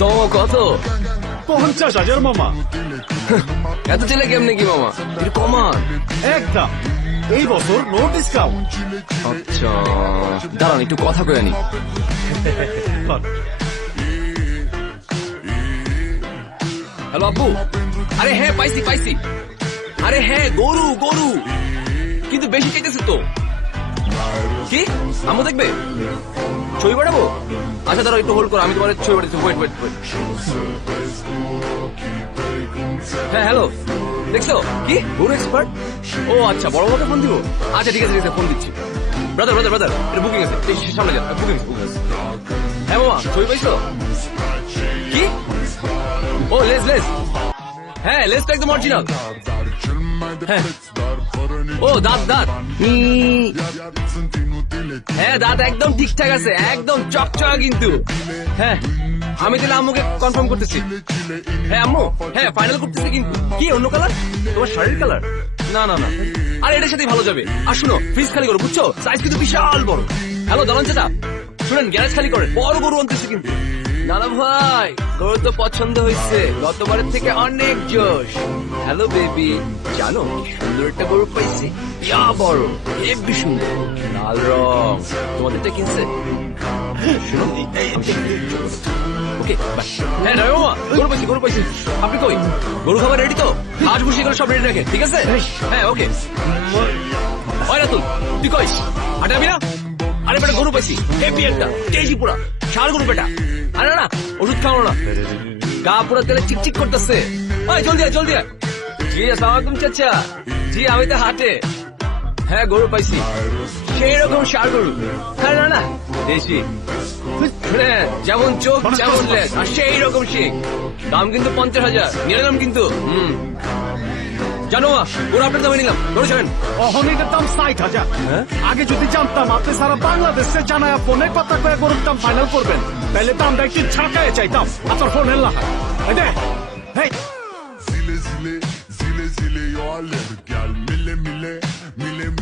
তো কত? পঞ্চাশ হাজার মামা। এত ছেলে কেমনে কি মামা? একটু কমান। একদম এই বছর নো ডিসকাউন্ট আচ্ছা দাঁড়ান একটু কথা কয়ে নি। হ্যালো আব্বু। আরে হ্যাঁ পাইছি পাইছি। আরে হ্যাঁ গরু গরু। কিন্তু বেশি চাইতেছে তো। কি দেখবে। ছবি পাঠাবো? আচ্ছা দাঁড়াও, একটু হোল্ড করো, আমি তোমার ছবি পাঠাচ্ছি। ওয়েট ওয়েট ওয়েট হ্যাঁ হ্যালো দেখছ? কি? গরু এক্সপার্ট ও আচ্ছা বড় বড় ফোন দিব? আচ্ছা ঠিক আছে ঠিক আছে ফোন দিচ্ছি। ব্রাদার ব্রাদার ব্রাদার এটা বুকিং আছে। এই, সামনে যান বুকিং বুকিং আছে হ্যাঁ মামা ছবি পাইছো? কি? ও, লেস লেস। হ্যাঁ লেস তো একদম অরিজিনাল ও দাঁত দাঁত। হ্যাঁ দাঁত একদম ঠিকঠাক আছে একদম চকচকা কিন্তু। হ্যাঁ আমি তাহলে আম্মুকে কনফার্ম করতেছি। হ্যাঁ আম্মু হ্যাঁ ফাইনাল করতেছি কিন্তু। কি অন্য কালার তোমার শাড়ির কালার না না না। আরে এটার সাথেই ভালো যাবে। আর শুনো ফ্রিজ খালি করো বুঝছ? সাইজ কিন্তু বিশাল বড়। হ্যালো দালান চেটা শুনেন গ্যারেজ খালি করে বড় গরু আনতেছে কিন্তু। দাদা ভাই গরু তো পছন্দ হয়েছে। গতবারের থেকে অনেক জোশ। Hello baby. জানো সুন্দর একটা গরু পাইছি। ইয়া বড় সুন্দর। লাল রং। তোমাদেরটা কিনছে? ওকে হ্যাঁ গরু পাইছি গরু পাইছি। আপনি কই? গরু খাবার রেডি তো? হাঁস ভুসি করে সব রেডি রাখে ঠিক আছে? হ্যাঁ ওকে। ওই রাতুল তুই কইস? হাঁটাবি না? আরে বেটা গরু পাইছি। হেভি একটা কেজি পুরা। বেটা। আরে না ওষুধ খাও না। গা পুরো তেলে চিকচিক করতেছে। ওই জলদি আয় জলদি আয়। জি চাচা। জি আমি তো হাটে। হ্যাঁ গরু পাইছি। সেই রকম ষাড় গরু। হ্যাঁ না না দেশি। হ্যাঁ, যেমন চোখ যেমন লেজ আর সেই রকম শিখ দাম কিন্তু পঞ্চাশ হাজার। নিয়ে নিলাম কিন্তু। হুম। জানো গরু আপনার দামে নিলাম। ধরে ছাড়েন অহনিটার দাম ষাট হাজার। আগে যদি জানতাম আপনি সারা বাংলাদেশে জানায় ফোনে কথা কয়ে গরুর দাম ফাইনাল করবেন তাহলে দামটা একটু ছাকায় চাইতাম আপনার ফোন হেল্লা এই মিলে Zile zile, zile zile, mile, mile, mile,